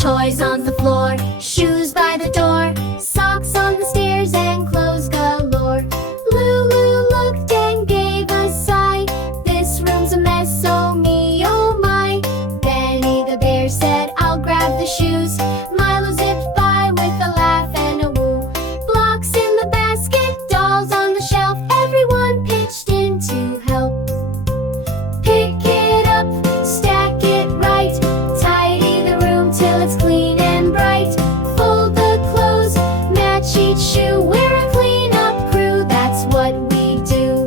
Toys on the floor, shoes by the door, socks on the stairs and clothes galore. Lulu looked and gave a sigh. This room's a mess, oh me, oh my. Benny the bear said, I'll grab the shoes. Milo zipped by with a laugh and a woo. Blocks in the basket, dolls on the shelf. Everyone pitched in to help. Pick it up, stack it right. Tidy the room till it's clean and bright. Fold the clothes, match each shoe. We're a clean-up crew, that's what we do.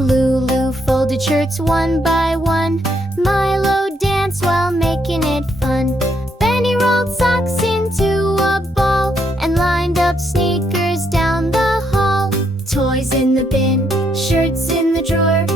Lulu folded shirts one by one. Milo danced while making it fun. Benny rolled socks into a ball and lined up sneakers down the hall. Toys in the bin, shirts in the drawer.